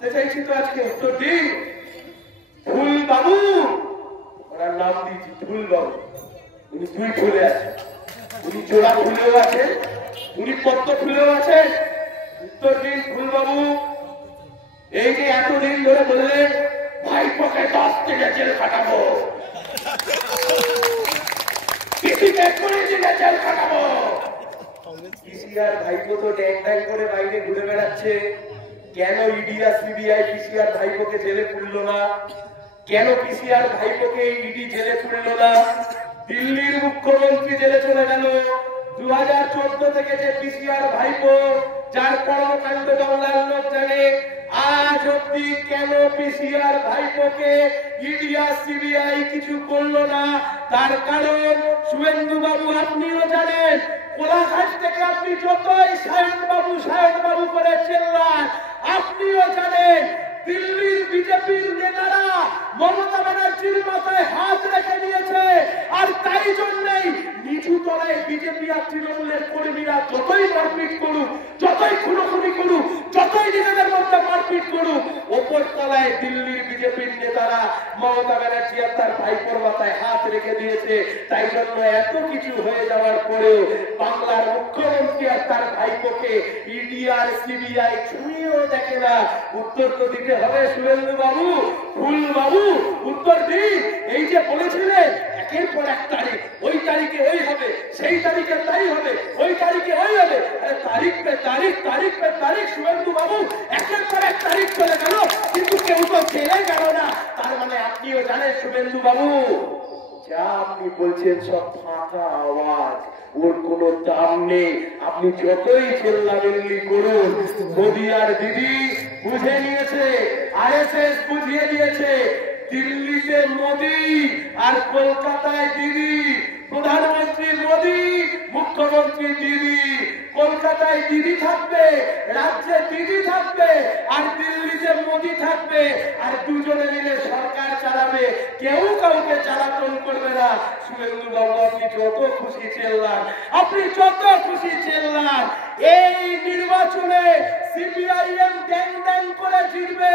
চাইছি তো আজকে উত্তর দিন। ফুল বাবু, ওনার নাম দিয়েছি ফুল বাবু। উনি দুই ফুলে আছেন, উনি জোড়া ফুলেও আছেন, উনি পদ্ম ফুলেও আছেন। উত্তর দিন ফুল বাবু। এই যে এতদিন ধরে বললেন ভাইপোকে 10 থেকে জেল খাটাবো, পিসিকে 20 দিনে জেল খাটাবো। পিসিআর ভাইপো তো ড্যাং ড্যাং করে বাইরে ঘুরে বেড়াচ্ছে। কেন ইডি আর সিবিআই পিসিআর ভাইপোকে জেলে পুরলো না? কেন পিসিআর ভাইপোকে ইডি জেলে পুরলো না? দিল্লির মুখ্যমন্ত্রী জেলে চলে গেল। 2014 থেকে যে পিসিআর ভাইপো, যার কর্মকাণ্ড বাংলার লোক জানে, আজ অব্দি কেন পিসিআর ভাইপোকে ইডি আর সিবিআই কিছু করলো না? তার কারণ শুভেন্দু বাবু আপনিও জানেন। কোলাঘাট থেকে আপনি যতই সায়ন বাবু করে চেল্লান, আপনিও জানেন দিল্লির বিজেপির নেতারা মমতা ব্যানার্জির মাথায় হাত রেখে নিয়েছে। আর তাই জন্যই নিচু তলায় বিজেপি আর তৃণমূলের কর্মীরা যতই মারপিট করুক, যতই খুনোখুনি করুক, যতই নিজেদের মধ্যে মারপিট করুক, ওপর তলায় দিল্লির বিজেপির নেতারা মমতা ব্যানার্জি আর তার ভাইপোর মাথায় হাত রেখে দিয়েছে। তাই জন্য এত কিছু হয়ে যাওয়ার পরেও বাংলার মুখ্যমন্ত্রী আর তার ভাইপোকে ইডি আর সিবিআই ছুঁয়েও দেখে না। উত্তর তো দিতে হবে শুভেন্দু বাবু, ফুল বাবু, উত্তর দিন। এই যে বলেছিলেন একের পর এক তারিখ, ওই তারিখে ওই হবে, সেই তারিখে তাই হবে, ওই তারিখে ওই হবে। তারিখ পে তারিখ, তারিখ পে তারিখ, শুভেন্দু বাবু একের পর এক তারিখ চলে গেল, কিন্তু কেউ তো জেলে গেল না। তার মানে আপনিও জানেন শুভেন্দু বাবু, যা আপনি বলছেন সব ফাঁকা আওয়াজ, ওর কোনো দাম নেই। আপনি যতই চেল্লাবেল্লি করুন, মোদি আর দিদি বুঝে নিয়েছে, আরএসএস বুঝিয়ে দিয়েছে। দিল্লিতে মোদি আর কলকাতায় দিদি। প্রধানমন্ত্রী মোদি, মুখ্যমন্ত্রী দিদি। কলকাতায় দিদি থাকবে, রাজ্যে দিদি থাকবে, আর দিল্লিতে মোদি থাকবে। আর দুজনে মিলে সরকার চালাবে, কেউ কাউকে চালাতন করবে না। শুভেন্দু বাবু আপনি যত খুশি চেল্লান, আপনি যত খুশি চেল্লান, এই নির্বাচনে সিপিআইএম ড্যাং ড্যাং করে জিতবে।